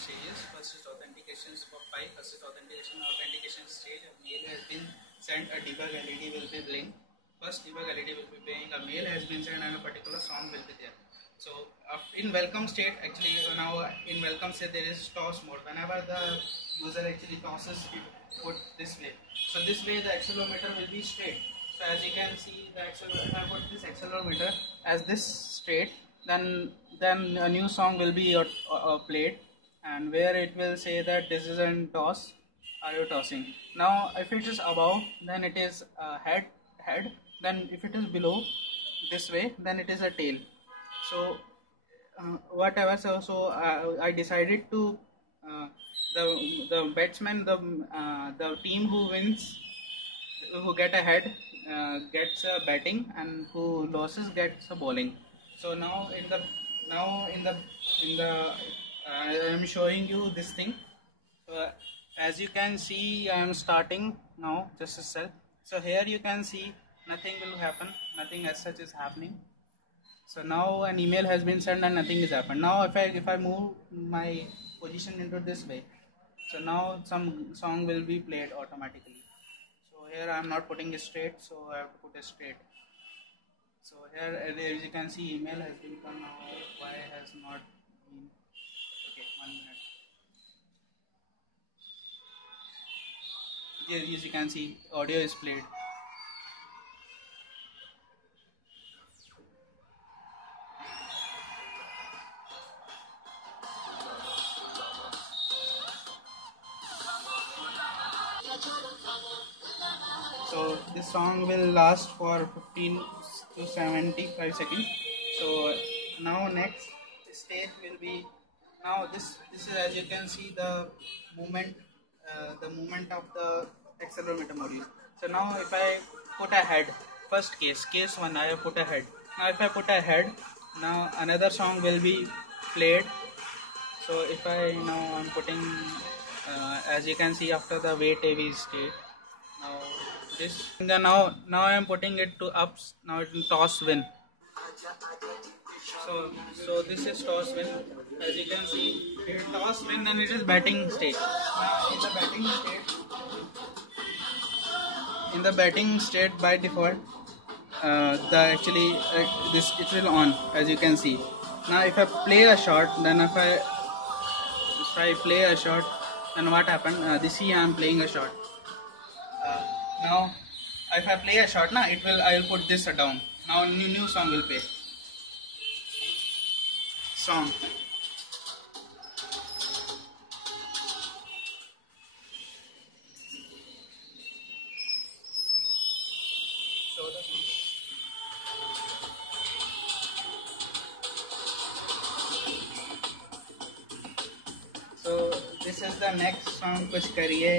stages. First is authentication for 5. First is authentication stage. A mail has been sent, a debug LED will be playing. First debug LED will be playing, a mail has been sent, and a particular song will be there. So in welcome state, actually now in welcome state there is toss mode. Whenever the user actually tosses it, put this way. So this way the accelerometer will be straight. So as you can see, the accelerometer, I put this accelerometer as this straight, then a new song will be played, and where it will say that this is a toss. Are you tossing? Now if it is above, then it is head. Then if it is below this way, then it is a tail. So whatever. So I decided to the batsman, the team who wins, who get ahead gets a batting, and who loses gets a bowling. So now in the I am showing you this thing. As you can see, I am starting now, just a sec. So here you can see nothing will happen, nothing as such is happening. So now an email has been sent and nothing is happened. Now if I move my position into this way, so now some song will be played automatically. So here I am not putting it straight, so I have to put it straight. So here as you can see, email has been come now. Why has not been? Okay, 1 minute. Here as you can see, audio is played. So this song will last for 15 to 75 seconds. So now next stage will be, now this is, as you can see, the movement of the accelerometer module. So now if I put a head, first case 1, I have put a head. Now if I put a head, now another song will be played. So if I now I'm putting as you can see, after the wait AV state, now this, then now I am putting it to ups. Now it will toss win. So this is toss win. As you can see, here toss win, then it is batting state. Now in the batting state by default, this it will on, as you can see. Now if I play a shot, then if I play a shot, then what happened? This here I am playing a shot. Now if I play a shot, now I will put this down. Now new song will play. Song. So this is the next song कुछ करिए